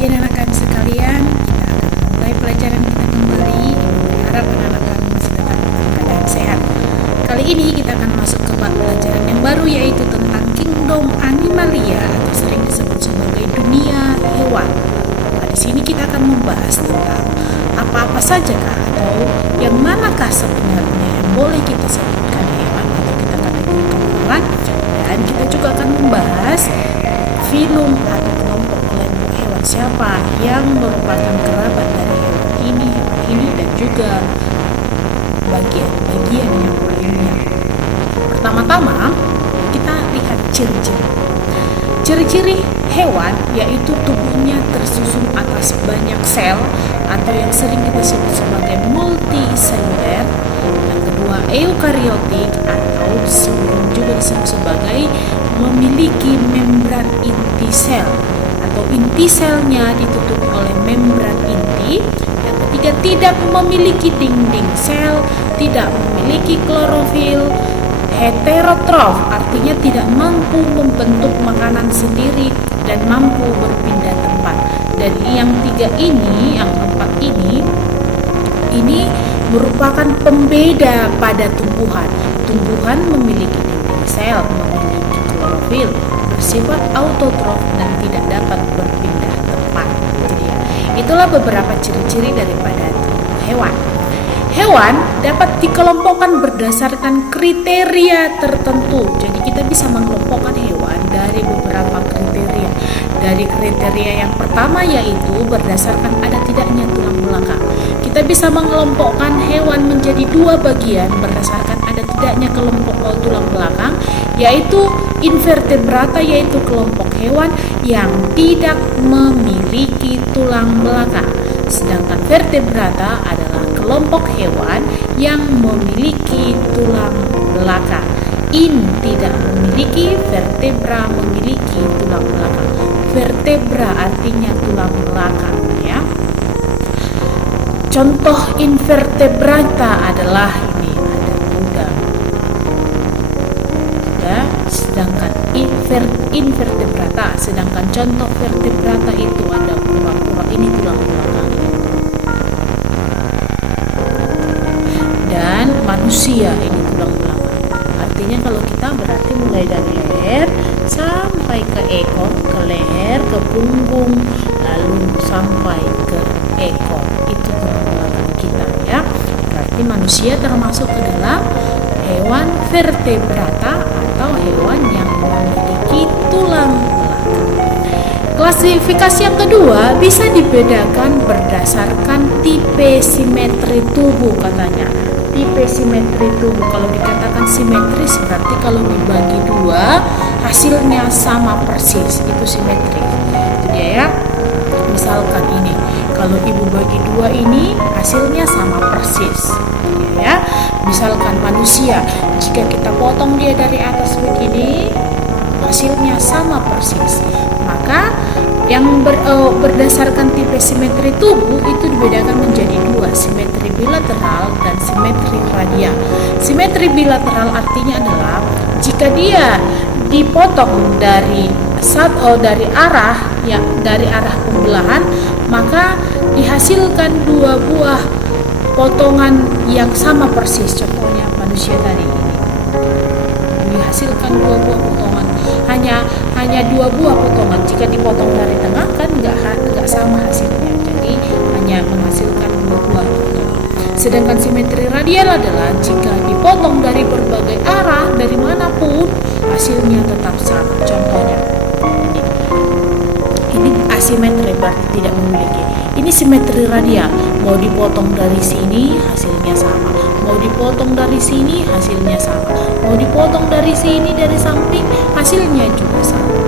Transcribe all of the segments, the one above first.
pagi anak-anak kami sekalian. Kita akan mulai pelajaran kita kembali. Harap anak-anak kami masih tetap dalam keadaan sehat. Kali ini kita akan masuk ke pelajaran yang baru, yaitu tentang Kingdom Animalia atau sering disebut sebagai dunia hewan. Nah, di sini kita akan membahas tentang apa-apa saja atau yang manakah sebenarnya yang boleh kita sebutkan hewan atau kita kategorikan hewan, dan kita juga akan membahas filum atau kelompok-kelompok hewan siapa yang merupakan kerabat dari hewan ini dan juga bagian-bagian yang lainnya. Pertama-tama kita lihat ciri-ciri. Ciri-ciri hewan yaitu tubuhnya tersusun atas banyak sel atau yang sering kita sebut sebagai multiseluler. Yang kedua, eukariotik atau juga disebut sebagai memiliki membran inti sel atau inti selnya ditutup oleh membran inti. Yang ketiga, tidak memiliki dinding sel, tidak memiliki klorofil. Heterotrof artinya tidak mampu membentuk makanan sendiri dan mampu berpindah tempat. Dan yang keempat ini merupakan pembeda pada tumbuhan. Tumbuhan memiliki dinding sel, memiliki klorofil, bersifat autotrof dan tidak dapat berpindah tempat. Itulah beberapa ciri-ciri daripada tubuh hewan. Hewan dapat dikelompokkan berdasarkan kriteria tertentu. Jadi kita bisa mengelompokkan hewan dari beberapa kriteria. Dari kriteria yang pertama yaitu berdasarkan ada tidaknya tulang belakang. Kita bisa mengelompokkan hewan menjadi dua bagian berdasarkan ada tidaknya kelompok tulang belakang, yaitu invertebrata, yaitu kelompok hewan yang tidak memiliki tulang belakang. Sedangkan vertebrata adalah kelompok hewan yang memiliki tulang belakang. Tidak memiliki, vertebra memiliki tulang belakang. Vertebra artinya tulang belakang, ya. Contoh invertebrata adalah ini, ada kuda. Ya, sedangkan invertebrata, sedangkan contoh vertebrata itu ada kura-kura, ini tulang belakang. Dan manusia ini tulang belakang. Artinya kalau kita berarti mulai dari leher sampai ke ekor, ke leher, ke punggung, lalu sampai ke ekor, itu tulang belakang kita, ya. Berarti manusia termasuk ke dalam hewan vertebrata atau hewan yang memiliki tulang belakang. Klasifikasi yang kedua bisa dibedakan berdasarkan tipe simetri tubuh katanya. Tipe simetri tubuh, kalau dikatakan simetris berarti kalau dibagi dua hasilnya sama persis, itu simetris. Jadi ya, misalkan ini, kalau ibu bagi dua ini hasilnya sama persis, ya. Misalkan manusia, jika kita potong dia dari atas begini, hasilnya sama persis. Maka yang berdasarkan tipe simetri tubuh itu dibedakan menjadi dua, simetri bilateral dan simetri radial. Simetri bilateral artinya adalah jika dia dipotong dari arah pembelahan, maka dihasilkan dua buah potongan yang sama persis. Contohnya manusia tadi ini dihasilkan dua buah potongan, hanya dua buah potongan. Jika dipotong dari tengah kan nggak sama hasilnya, jadi hanya menghasilkan dua buah potongan. Sedangkan simetri radial adalah jika dipotong dari berbagai arah, dari manapun hasilnya tetap sama. Contohnya ini asimetri, berarti tidak memiliki. Ini simetri radial, mau dipotong dari sini hasilnya sama, mau dipotong dari sini hasilnya sama, mau dipotong dari sini dari samping hasilnya juga sama,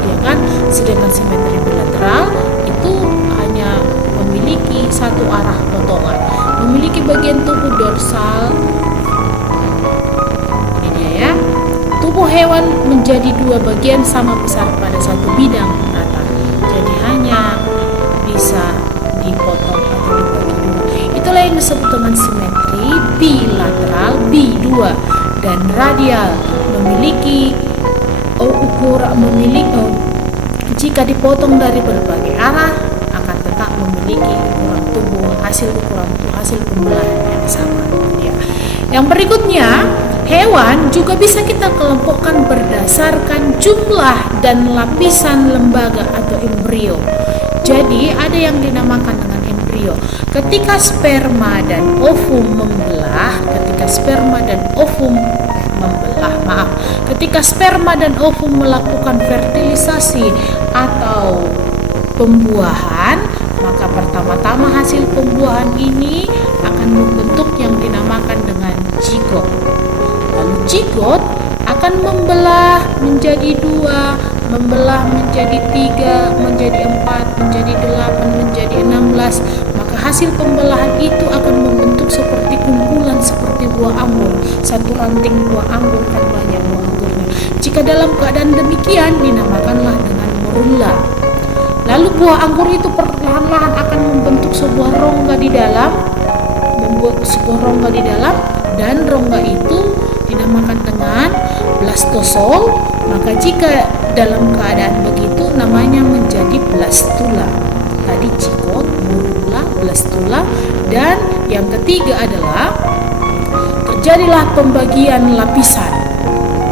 ya kan? Sedangkan simetri bilateral itu hanya memiliki satu arah potongan, memiliki bagian tubuh dorsal. Ini dia, ya. Tubuh hewan menjadi dua bagian sama besar pada satu bidang rata, jadi hanya bisa dipotong atau dibagi dua. Itulah yang disebut dengan simetri bilateral B2, dan radial memiliki jika dipotong dari berbagai arah akan tetap memiliki ukuran tubuh hasil pembelahan yang sama ya. Yang berikutnya, hewan juga bisa kita kelompokkan berdasarkan jumlah dan lapisan lembaga atau embrio. Jadi ada yang dinamakan dengan embrio. Ketika sperma dan ovum membelah, ketika sperma dan ovum melakukan fertilisasi atau pembuahan, maka pertama-tama hasil pembuahan ini akan membentuk yang dinamakan dengan zigot. Lalu zigot akan membelah menjadi 2, membelah menjadi 3, menjadi 4, menjadi 8, menjadi 16. Maka hasil pembelahan itu akan membentuk seperti kumpulan seperti buah anggur. Satu ranting buah anggur kan banyak buah anggurnya. Jika dalam keadaan demikian dinamakanlah dengan morula. Lalu buah anggur itu perlahan-lahan akan membentuk sebuah rongga di dalam, dan rongga itu dinamakan dengan blastosol. Maka jika dalam keadaan begitu namanya menjadi blastula. Tadi zigot, morula, blastula, dan yang ketiga adalah terjadilah pembagian lapisan.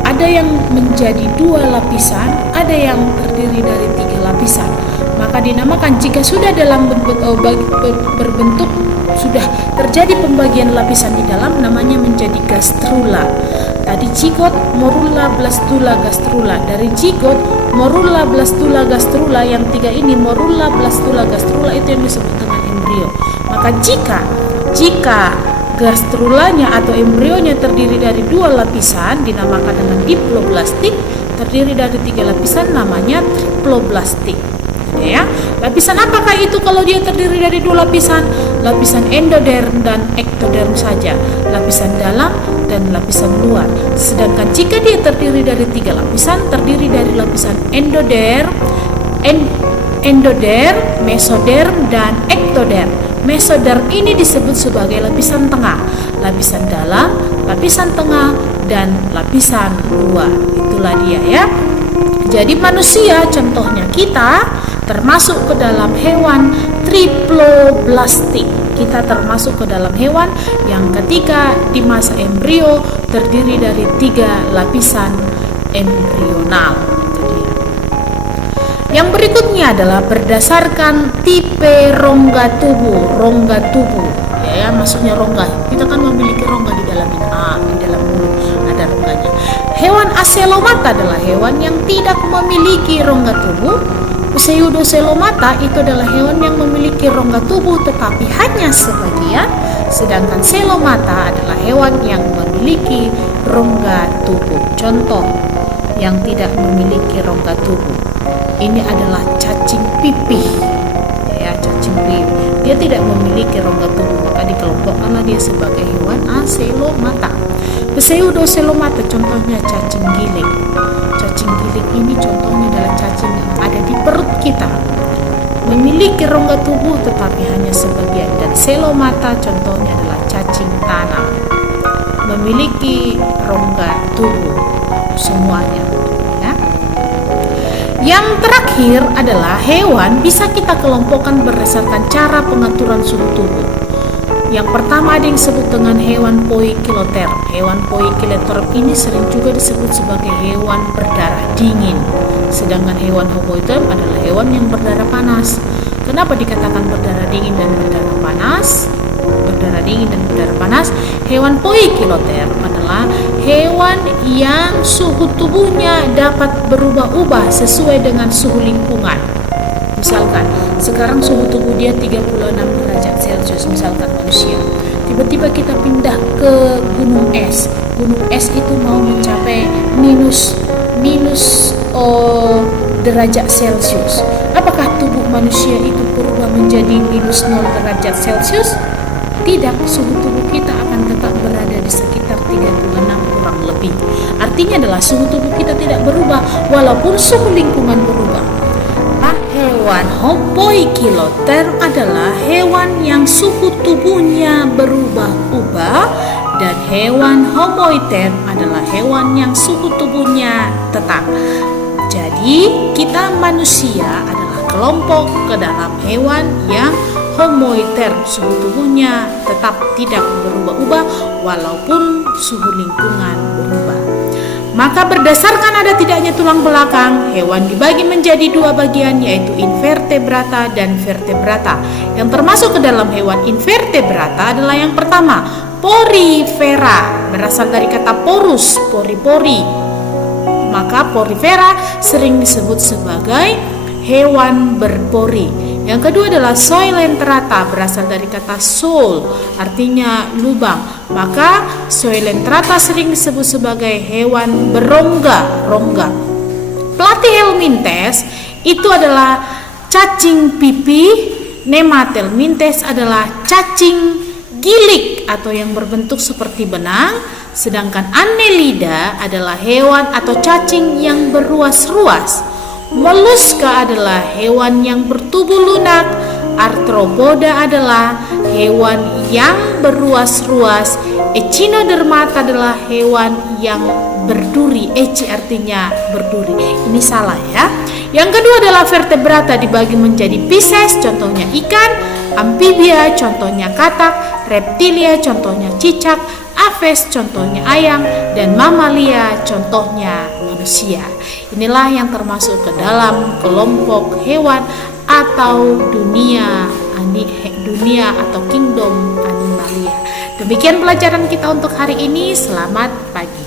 Ada yang menjadi 2 lapisan, ada yang terdiri dari 3 lapisan. Maka dinamakan jika sudah dalam berbentuk sudah terjadi pembagian lapisan di dalam, namanya menjadi gastrula. Tadi zigot, morula, blastula, gastrula. Dari zigot, morula, blastula, gastrula, yang 3 ini morula, blastula, gastrula itu yang disebut dengan embrio. Maka jika gastrulanya atau embrionya terdiri dari 2 lapisan dinamakan dengan diploblastik, terdiri dari 3 lapisan namanya triploblastik. Ya, lapisan apakah itu kalau dia terdiri dari 2 lapisan? Lapisan endoderm dan ektoderm saja, lapisan dalam dan lapisan luar. Sedangkan jika dia terdiri dari 3 lapisan, terdiri dari lapisan endoderm, mesoderm, dan ektoderm. Mesoderm ini disebut sebagai lapisan tengah, lapisan dalam, lapisan tengah, dan lapisan luar. Itulah dia ya. Jadi manusia, contohnya kita, termasuk ke dalam hewan triploblastik. Kita termasuk ke dalam hewan yang ketika di masa embrio terdiri dari 3 lapisan embrional. Yang berikutnya adalah berdasarkan tipe rongga tubuh. Ya, maksudnya rongga. Kita kan memiliki rongga di dalam mulut ada rongganya. Hewan aselomata adalah hewan yang tidak memiliki rongga tubuh. Pseudoselomata itu adalah hewan yang memiliki rongga tubuh tetapi hanya sebagian, sedangkan selomata adalah hewan yang memiliki rongga tubuh. Contoh yang tidak memiliki rongga tubuh ini adalah cacing pipih. Ya, cacing pipih. Dia tidak memiliki rongga tubuh, maka dikelompokkanlah dia sebagai hewan aselomata. Pseudoselomata contohnya cacing giling. Cacing giling ini contohnya adalah cacing yang ada di perut kita, memiliki rongga tubuh tetapi hanya sebagian. Dan selomata contohnya adalah cacing tanah, memiliki rongga tubuh semuanya ya. Yang terakhir adalah hewan bisa kita kelompokkan berdasarkan cara pengaturan suhu tubuh. Yang pertama ada yang disebut dengan hewan poikiloterm. Hewan poikiloterm ini sering juga disebut sebagai hewan berdarah dingin. Sedangkan hewan homoiderm adalah hewan yang berdarah panas. Kenapa dikatakan berdarah dingin dan berdarah panas? Berdarah dingin dan berdarah panas. Hewan poikiloterm adalah hewan yang suhu tubuhnya dapat berubah-ubah sesuai dengan suhu lingkungan. Misalkan sekarang suhu tubuh dia 36 derajat Celcius, misalkan manusia. Tiba-tiba kita pindah ke gunung es. Gunung es itu mau mencapai minus derajat Celcius. Apakah tubuh manusia itu berubah menjadi minus 0 derajat Celcius? Tidak, suhu tubuh kita akan tetap berada di sekitar 36 kurang lebih. Artinya adalah suhu tubuh kita tidak berubah walaupun suhu lingkungan berubah. Hewan poikiloterm adalah hewan yang suhu tubuhnya berubah-ubah, dan hewan homoiderm adalah hewan yang suhu tubuhnya tetap. Jadi kita manusia adalah kelompok ke dalam hewan yang homoider, suhu tubuhnya tetap tidak berubah-ubah walaupun suhu lingkungan berubah. Maka berdasarkan ada tidaknya tulang belakang, hewan dibagi menjadi dua bagian, yaitu invertebrata dan vertebrata. Yang termasuk ke dalam hewan invertebrata adalah yang pertama, porifera, berasal dari kata porus, pori-pori. Maka porifera sering disebut sebagai hewan berpori. Yang kedua adalah Coelenterata, berasal dari kata soul, artinya lubang. Maka Coelenterata sering disebut sebagai hewan berongga, rongga. Platyhelminthes itu adalah cacing pipi, Nemathelminthes adalah cacing gilik atau yang berbentuk seperti benang, sedangkan Annelida adalah hewan atau cacing yang beruas-ruas. Moluska adalah hewan yang bertubuh lunak. Arthropoda adalah hewan yang beruas-ruas. Echinodermata adalah hewan yang berduri. Eci artinya berduri. Ini salah ya. Yang kedua adalah vertebrata, dibagi menjadi Pisces, contohnya ikan, amphibia, contohnya katak, reptilia, contohnya cicak, aves, contohnya ayam, dan mamalia, contohnya manusia. Inilah yang termasuk ke dalam kelompok hewan atau dunia atau kingdom animalia. Demikian pelajaran kita untuk hari ini. Selamat pagi.